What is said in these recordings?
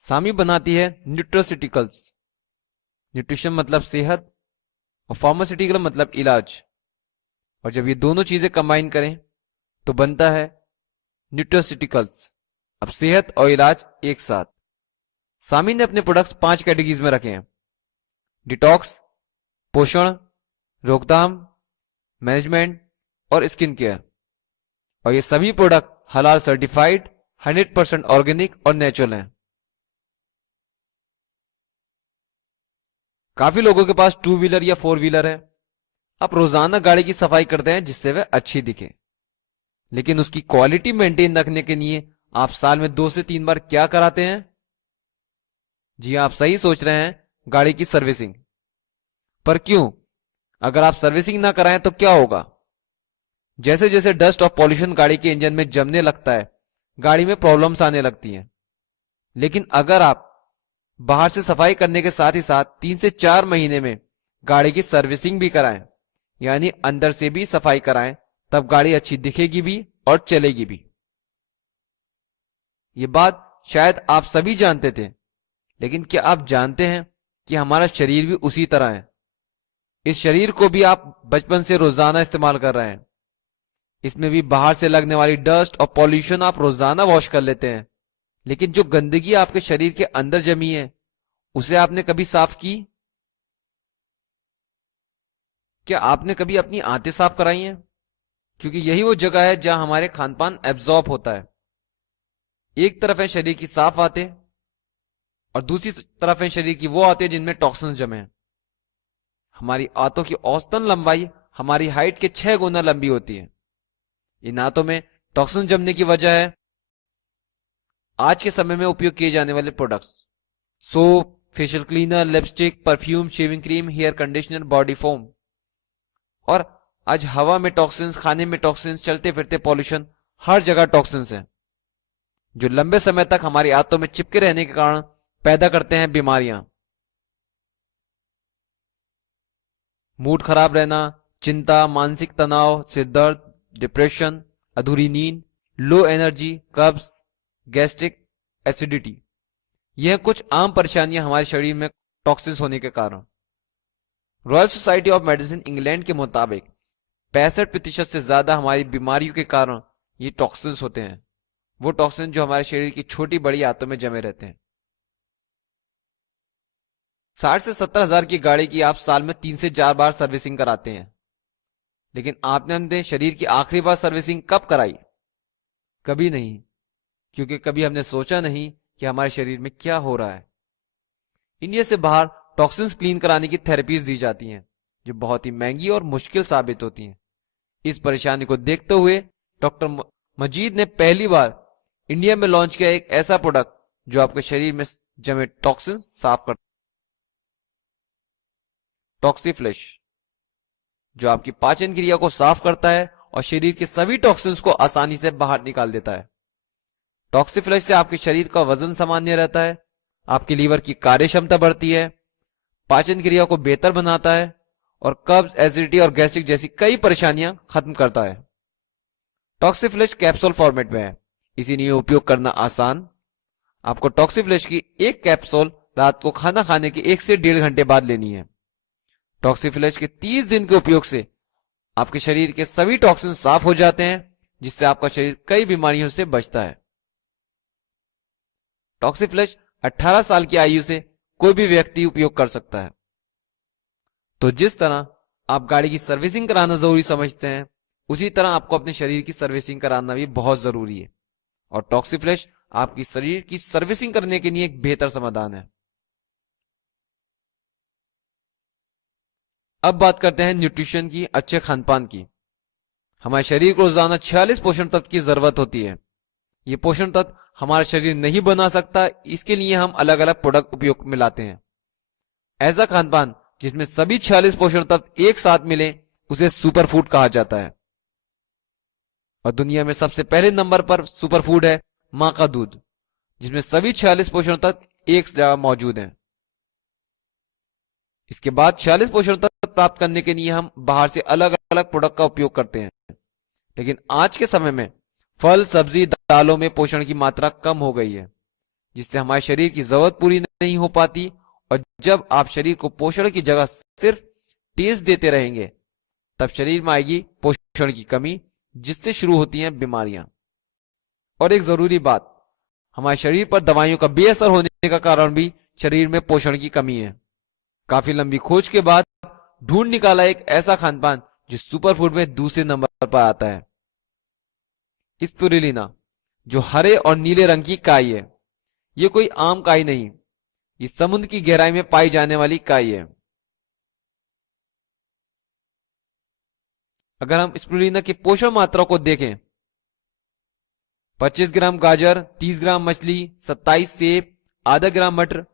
सामी बनाती है न्यूट्रोसिटिकल्स। न्यूट्रिशन मतलब सेहत और फार्मास्यूटिकल मतलब इलाज। और जब ये दोनों चीजें कंबाइन करें तो बनता है न्यूट्रोसिटिकल्स। अब सेहत और इलाज एक साथ। सामी ने अपने प्रोडक्ट्स 5 कैटेगरीज में रखे हैं: डिटॉक्स, पोषण, रोकथाम, मैनेजमेंट और स्किन केयर। और ये सभी प्रोडक्ट हलाल सर्टिफाइड, 100% ऑर्गेनिक और नेचुरल हैं। काफी लोगों के पास 2 व्हीलर या 4 व्हीलर है। आप रोजाना गाड़ी की सफाई करते हैं जिससे वह अच्छी दिखे, लेकिन उसकी क्वालिटी मेंटेन रखने के लिए आप साल में 2 से 3 बार क्या कराते हैं? जी आप सही सोच रहे हैं, गाड़ी की सर्विसिंग। पर क्यों? अगर आप सर्विसिंग ना कराएं तो क्या होगा? जैसे जैसे डस्ट और पॉल्यूशन गाड़ी के इंजन में जमने लगता है, गाड़ी में प्रॉब्लम्स आने लगती हैं। लेकिन अगर आप बाहर से सफाई करने के साथ ही साथ 3 से 4 महीने में गाड़ी की सर्विसिंग भी कराएं, यानी अंदर से भी सफाई कराएं, तब गाड़ी अच्छी दिखेगी भी और चलेगी भी। ये बात शायद आप सभी जानते थे, लेकिन क्या आप जानते हैं कि हमारा शरीर भी उसी तरह है? इस शरीर को भी आप बचपन से रोजाना इस्तेमाल कर रहे हैं। इसमें भी बाहर से लगने वाली डस्ट और पॉल्यूशन आप रोजाना वॉश कर लेते हैं, लेकिन जो गंदगी आपके शरीर के अंदर जमी है उसे आपने कभी साफ की? क्या आपने कभी अपनी आंतें साफ कराई हैं? क्योंकि यही वो जगह है जहां हमारे खानपान एब्जॉर्ब होता है। एक तरफ है शरीर की साफ आंतें और दूसरी तरफ है शरीर की वो आंतें जिनमें टॉक्सिन्स जमे हैं। हमारी आंतों की औसतन लंबाई हमारी हाइट के 6 गुना लंबी होती है। इन आंतों में टॉक्सिन जमने की वजह है आज के समय में उपयोग किए जाने वाले products: soap, facial cleaner, lipstick, perfume, shaving cream, hair conditioner, body foam. और आज हवा में टॉक्सिन्स, खाने में टॉक्सिन्स, चलते फिरते पॉल्यूशन, हर जगह टॉक्सिन्स हैं, जो लंबे समय तक हमारी आंतों में चिपके रहने के कारण पैदा करते हैं बीमारियां। मूड खराब रहना, चिंता, मानसिक तनाव, सिरदर्द, डिप्रेशन, अधूरी नींद, लो एनर्जी, कब्ज, गैस्ट्रिक, एसिडिटी, यह कुछ आम परेशानियां हमारे शरीर में टॉक्सिन्स होने के कारण। Royal society of medicine England के मुताबिक 65% से ज्यादा हमारी बीमारियों के कारण ये टॉक्सिन्स होते हैं, वो टॉक्सिन जो हमारे शरीर की छोटी बड़ी आंतों में जमे रहते हैं। 60 से 70 हजार की गाड़ी की आप साल में 3 से 4 बार सर्विसिंग कराते हैं, लेकिन आपने अपने शरीर की आखिरी बार सर्विसिंग कब कराई? कभी नहीं, क्योंकि कभी हमने सोचा नहीं कि हमारे शरीर में क्या हो रहा है। इंडिया से बाहर टॉक्सिन्स क्लीन कराने की थेरेपीज दी जाती हैं, जो बहुत ही महंगी और मुश्किल साबित होती हैं। इस परेशानी को देखते हुए डॉक्टर मजीद ने पहली बार इंडिया में लॉन्च किया एक ऐसा प्रोडक्ट जो आपके शरीर में जमे टॉक्सिन साफ करता है, टॉक्सीफ्लैश, जो आपकी पाचन क्रिया को साफ करता है और शरीर के सभी टॉक्सिन्स को आसानी से बाहर निकाल देता है। टॉक्सीफ्लैश से आपके शरीर का वजन सामान्य रहता है, आपके लीवर की कार्य क्षमता बढ़ती है, पाचन क्रिया को बेहतर बनाता है और कब्ज, एसिडिटी और गैस्ट्रिक जैसी कई परेशानियां खत्म करता है। टॉक्सीफ्लैश कैप्सूल फॉर्मेट में है, इसीलिए उपयोग करना आसान। आपको टॉक्सीफ्लैश की एक कैप्सूल रात को खाना खाने के 1 से 1.5 घंटे बाद लेनी है। टॉक्सीफ्लैश के 30 दिन के उपयोग से आपके शरीर के सभी टॉक्सिन साफ हो जाते हैं, जिससे आपका शरीर कई बीमारियों से बचता है। टॉक्सीफ्लैश 18 साल की आयु से कोई भी व्यक्ति उपयोग कर सकता है। तो जिस तरह आप गाड़ी की सर्विसिंग कराना जरूरी समझते हैं, उसी तरह आपको अपने शरीर की सर्विसिंग कराना भी बहुत जरूरी है, और टॉक्सीफ्लैश आपकी शरीर की सर्विसिंग करने के लिए एक बेहतर समाधान है। अब बात करते हैं न्यूट्रिशन की, अच्छे खानपान की। हमारे शरीर को रोजाना 46 पोषण तत्व की जरूरत होती है। ये पोषण तत्व हमारा शरीर नहीं बना सकता, इसके लिए हम अलग अलग प्रोडक्ट उपयोग में लाते हैं। ऐसा खानपान जिसमें सभी 46 पोषण तत्व एक साथ मिले उसे सुपर फूड कहा जाता है। और दुनिया में सबसे पहले नंबर पर सुपर फूड है मां का दूध, जिसमें सभी 46 पोषण तत्व एक जगह मौजूद हैं। इसके बाद 46 पोषण तत्व प्राप्त करने के लिए हम बाहर से अलग अलग प्रोडक्ट का उपयोग करते हैं, लेकिन आज के समय में फल, सब्जी, दालों में पोषण की मात्रा कम हो गई है, जिससे हमारे शरीर की जरूरत पूरी नहीं हो पाती। और जब आप शरीर को पोषण की जगह सिर्फ टेस्ट देते रहेंगे, तब शरीर में आएगी पोषण की कमी, जिससे शुरू होती हैं बीमारियां। और एक जरूरी बात, हमारे शरीर पर दवाइयों का बेअसर होने का कारण भी शरीर में पोषण की कमी है। काफी लंबी खोज के बाद ढूंढ निकाला एक ऐसा खानपान जो सुपरफूड में दूसरे नंबर पर आता है, स्पिरुलिना, जो हरे और नीले रंग की काई है। ये कोई आम काई नहीं, ये समुद्र की गहराई में पाई जाने वाली काई है। अगर हम स्पिरुलिना की पोषण मात्रा को देखें, 25 ग्राम गाजर, 30 ग्राम मछली, 27 सेब, आधा ग्राम मटर,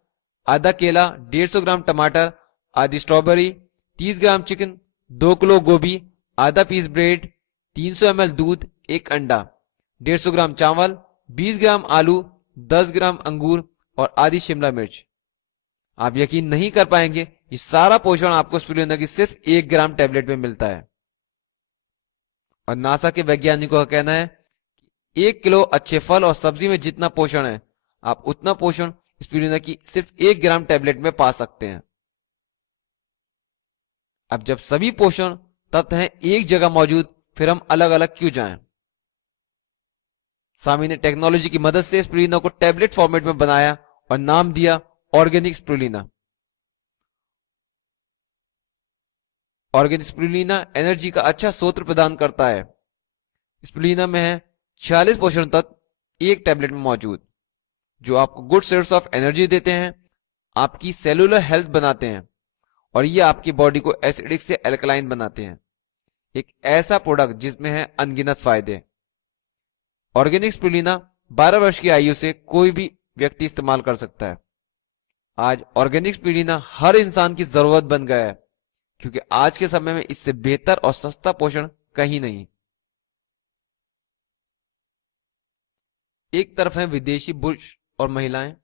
आधा केला, 150 ग्राम टमाटर, आधी स्ट्रॉबेरी, 30 ग्राम चिकन, 2 किलो गोभी, आधा पीस ब्रेड, 300 ml दूध, एक अंडा, 150 ग्राम चावल, 20 ग्राम आलू, 10 ग्राम अंगूर और आधी शिमला मिर्च। आप यकीन नहीं कर पाएंगे, ये सारा पोषण आपको स्पिरुलिना की सिर्फ 1 ग्राम टेबलेट में मिलता है। और नासा के वैज्ञानिकों का कहना है कि 1 किलो अच्छे फल और सब्जी में जितना पोषण है, आप उतना पोषण स्पिरुलिना की सिर्फ 1 ग्राम टेबलेट में पा सकते हैं। अब जब सभी पोषण तत्व हैं एक जगह मौजूद, फिर हम अलग अलग क्यों जाएं? सामी ने टेक्नोलॉजी की मदद से स्पिरुलिना को टैबलेट फॉर्मेट में बनाया और नाम दिया organic spirulina. Organic spirulina energy का अच्छा स्रोत प्रदान करता है। स्पिरुलिना में है 46 पोषण तत्व एक टैबलेट में मौजूद, जो आपको गुड सोर्स ऑफ एनर्जी देते हैं, आपकी सेलुलर हेल्थ बनाते हैं और ये आपकी बॉडी को एसिडिक से एल्कलाइन बनाते हैं। एक ऐसा प्रोडक्ट जिसमें है अनगिनत फायदे। ऑर्गेनिक स्पिरुलिना 12 वर्ष की आयु से कोई भी व्यक्ति इस्तेमाल कर सकता है। आज ऑर्गेनिक स्पिरुलिना हर इंसान की जरूरत बन गया है, क्योंकि आज के समय में इससे बेहतर और सस्ता पोषण कहीं नहीं। एक तरफ है विदेशी पुरुष और महिलाएं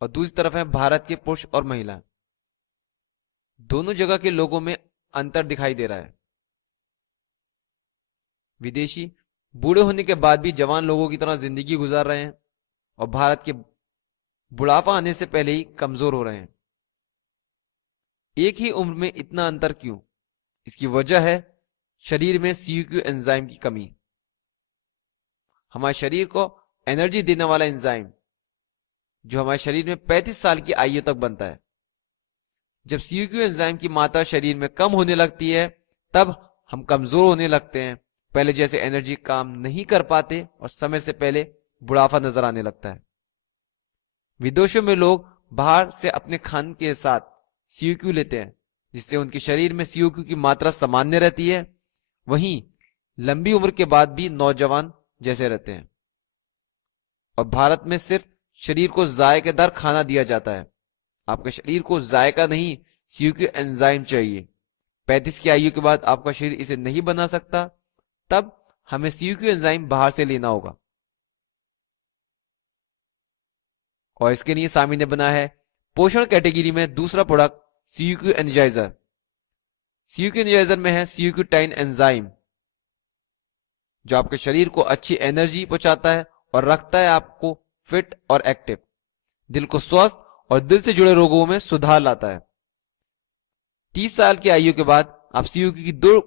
और दूसरी तरफ है भारत के पुरुष और महिलाएं। दोनों जगह के लोगों में अंतर दिखाई दे रहा है। विदेशी बूढ़े होने के बाद भी जवान लोगों की तरह जिंदगी गुजार रहे हैं और भारत के बुढ़ापा आने से पहले ही कमजोर हो रहे हैं। एक ही उम्र में इतना अंतर क्यों? इसकी वजह है शरीर में CUQ एंजाइम की कमी। हमारे शरीर को एनर्जी देने वाला एंजाइम, जो हमारे शरीर में 35 साल की आयु तक बनता है। जब CUQ एंजाइम की मात्रा शरीर में कम होने लगती है, तब हम कमजोर होने लगते हैं, पहले जैसे एनर्जी काम नहीं कर पाते और समय से पहले बुढ़ापा नजर आने लगता है। विदेशों में लोग बाहर से अपने खाने के साथ CUQ लेते हैं, जिससे उनके शरीर में CUQ की मात्रा सामान्य रहती है। वहीं लंबी उम्र के बाद भी नौजवान जैसे रहते हैं। और भारत में सिर्फ शरीर को जायकेदार खाना दिया जाता है। आपके शरीर को जायका नहीं, CUQ एंजाइम चाहिए। 35 की आयु के बाद आपका शरीर इसे नहीं बना सकता, तब हमें CUQ एंजाइम बाहर से लेना होगा। और इसके लिए सामी ने बना है पोषण कैटेगरी में दूसरा product CUQ energiser. CUQ energiser में है CUQ10 एंजाइम, जो आपके शरीर को अच्छी एनर्जी पहुंचाता है और रखता है आपको फिट और एक्टिव। दिल को स्वस्थ और दिल से जुड़े रोगों में सुधार लाता है। 30 साल की आयु के बाद आप CUQ की 2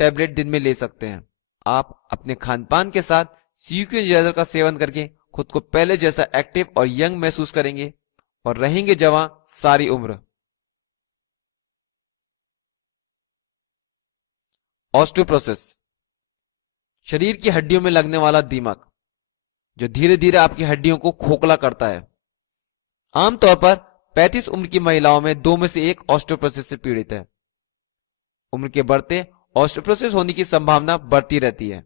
टैबलेट दिन में ले सकते हैं। आप अपने खानपान के साथ CUQ एनर्जाइजर का सेवन करके खुद को पहले जैसा एक्टिव और यंग महसूस करेंगे और रहेंगे जवां सारी उम्र। ऑस्टियोपोरोसिस, शरीर की हड्डियों में लगने वाला दीमक, जो धीरे धीरे आपकी हड्डियों को खोखला करता है। आमतौर पर 35 उम्र की महिलाओं में 2 में से 1 ऑस्टियोपोरोसिस से पीड़ित है। उम्र के बढ़ते ऑस्टियोपोरोसिस होने की संभावना बढ़ती रहती है।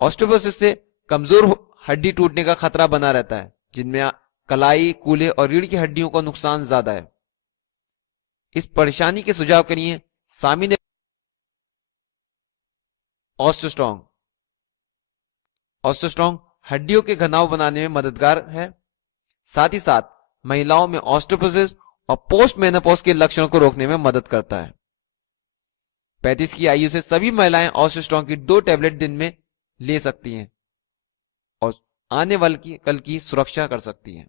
ऑस्टियोपोरोसिस से कमजोर हड्डी टूटने का खतरा बना रहता है, जिनमें कलाई, कूल्हे और रीढ़ की हड्डियों का नुकसान ज्यादा है। इस परेशानी के सुझाव के लिए सामी ने ऑस्टियोस्ट्रॉन्ग। ऑस्टियोस्ट्रॉन्ग हड्डियों के घनाव बनाने में मददगार है, साथ ही साथ महिलाओं में ऑस्टियोपोरोसिस और पोस्ट मेनोपॉज के लक्षणों को रोकने में मदद करता है। 35 की आयु से सभी महिलाएं ऑस्टियोस्ट्रॉन्ग की 2 टैबलेट दिन में ले सकती हैं और आने वाली कल की सुरक्षा कर सकती हैं।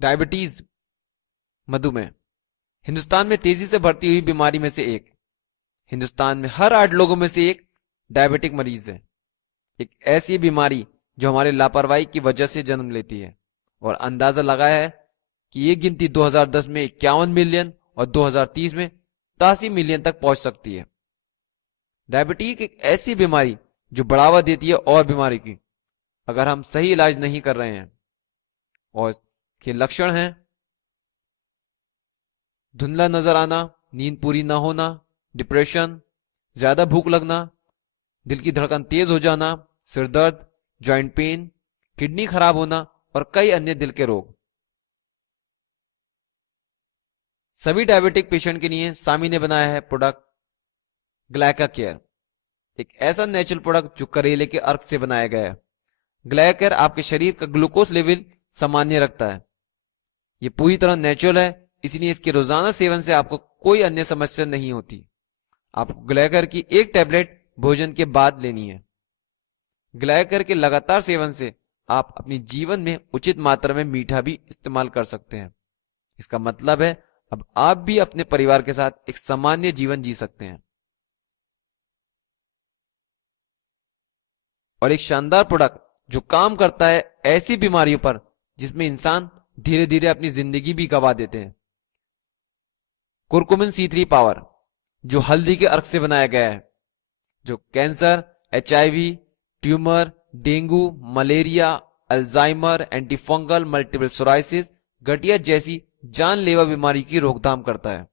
डायबिटीज, मधुमेह, हिंदुस्तान में तेजी से बढ़ती हुई बीमारी में से एक। हिंदुस्तान में हर 8 लोगों में से एक डायबिटिक मरीज है। एक ऐसी बीमारी जो हमारे लापरवाही की वजह से जन्म लेती है, और अंदाजा लगाया है कि ये गिनती 2010 में 51 मिलियन और 2030 में 87 मिलियन तक पहुंच सकती है। डायबिटीज एक ऐसी बीमारी जो बढ़ावा देती है और बीमारी की, अगर हम सही इलाज नहीं कर रहे हैं। और के लक्षण हैं धुंधला नजर आना, नींद पूरी ना होना, डिप्रेशन, ज्यादा भूख लगना, दिल की धड़कन तेज हो जाना, सिर दर्द, जॉइंट पेन, किडनी खराब होना और कई अन्य दिल के रोग। सभी डायबिटिक पेशेंट के लिए सामी ने बनाया है प्रोडक्ट ग्लाइका केयर, एक ऐसा नेचुरल प्रोडक्ट जो करेले के अर्क से बनाया गया है। ग्लाइका केयर आपके शरीर का ग्लूकोज लेवल सामान्य रखता है। ये पूरी तरह नेचुरल है, इसलिए इसके रोजाना सेवन से आपको कोई अन्य समस्या नहीं होती। आपको ग्लाइका की एक टैबलेट भोजन के बाद लेनी है। ग्लाइका के लगातार सेवन से आप अपनी जीवन में उचित मात्रा में मीठा भी इस्तेमाल कर सकते हैं। इसका मतलब है अब आप भी अपने परिवार के साथ एक सामान्य जीवन जी सकते हैं। और एक शानदार प्रोडक्ट जो काम करता है ऐसी बीमारियों पर जिसमें इंसान धीरे धीरे अपनी जिंदगी भी गंवा देते हैं। कुरकुमिन C3 पावर, जो हल्दी के अर्क से बनाया गया है, जो cancer, HIV, tumour, dengue, malaria, Alzheimer, antifungal, multiple psoriasis, गठिया जैसी जानलेवा बीमारी की रोकथाम करता है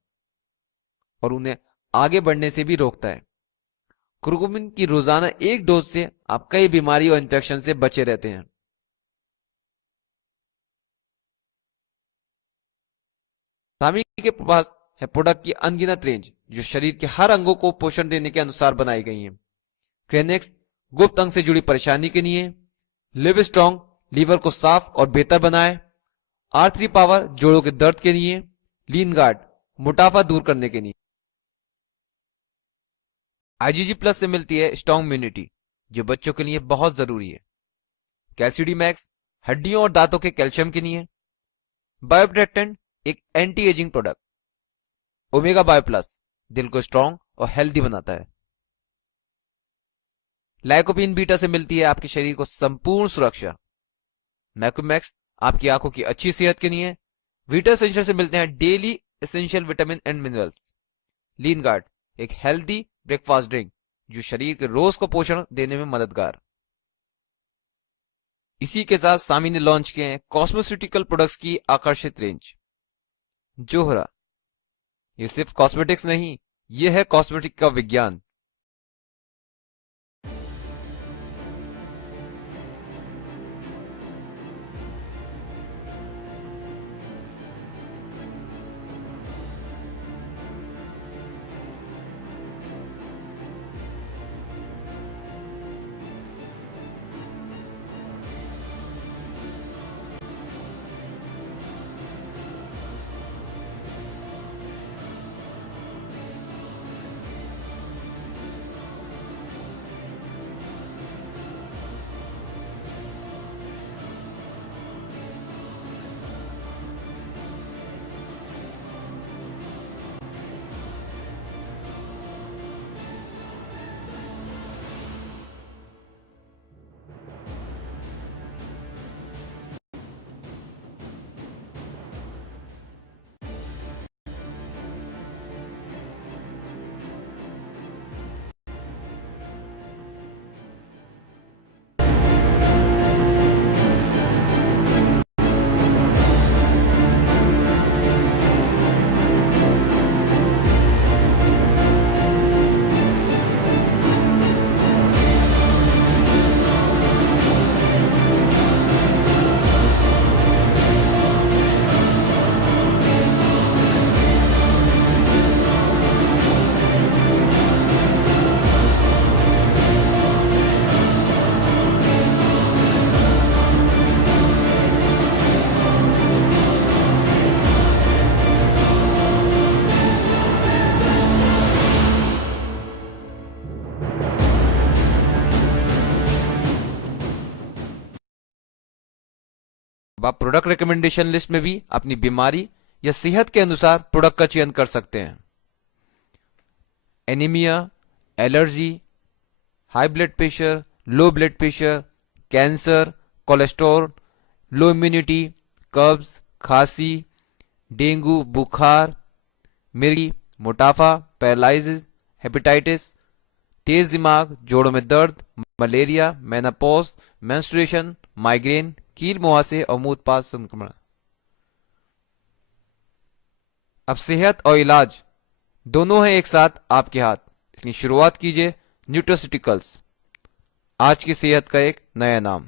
और उन्हें आगे बढ़ने से भी रोकता है। कुरकुमिन की रोजाना एक डोज से आप कई बीमारी और इन्फेक्शन से बचे रहते हैं। सामी के पास है प्रोडक्ट की अनगिनत रेंज जो शरीर के हर अंगों को पोषण देने के अनुसार बनाई गई है। क्रेनेक्स गुप्त अंग से जुड़ी परेशानी के लिए, लिव स्ट्रॉन्ग लीवर को साफ और बेहतर बनाए, R3 पावर जोड़ों के दर्द के लिए, लीन गार्ड मोटापा दूर करने के लिए। IgG प्लस से मिलती है स्ट्रॉन्ग इम्यूनिटी जो बच्चों के लिए बहुत जरूरी है। कैल्सिडी मैक्स हड्डियों और दांतों के कैल्शियम के लिए। बायोप्रेक्टेंट एक anti ageing product. Omega bio plus दिल को स्ट्रॉन्ग और हेल्दी बनाता है। लाइकोपिन बीटा से मिलती है आपके शरीर को संपूर्ण सुरक्षा। मैक्रोमैक्स आपकी आंखों की अच्छी सेहत के लिए। वीटा एसेंशियल से मिलते हैं daily essential vitamin and minerals. Lean guard एक हेल्दी ब्रेकफास्ट ड्रिंक जो शरीर के रोज को पोषण देने में मददगार। इसी के साथ सामी ने लॉन्च किए हैं कॉस्मेस्यूटिकल प्रोडक्ट्स की आकर्षित रेंज। जोहरा, ये सिर्फ कॉस्मेटिक्स नहीं, ये है कॉस्मेटिक का विज्ञान। अब आप प्रोडक्ट रिकमेंडेशन लिस्ट में भी अपनी बीमारी या सेहत के अनुसार प्रोडक्ट का चयन कर सकते हैं। Anaemia, allergy, high blood pressure, low blood pressure, cancer, cholesterol, लो इम्यूनिटी, कब्ज, खांसी, डेंगू बुखार, मिर्गी, मोटापा, पैरालिसिस, हेपेटाइटिस, तेज दिमाग, जोड़ों में दर्द, मलेरिया, मेनोपॉज, मेंस्ट्रुएशन, माइग्रेन, कील मुहासे और मूत्रपाथ संक्रमण। अब सेहत और इलाज दोनों हैं एक साथ आपके हाथ, इसलिए शुरुआत कीजिए न्यूट्रास्यूटिकल्स, आज की सेहत का एक नया नाम।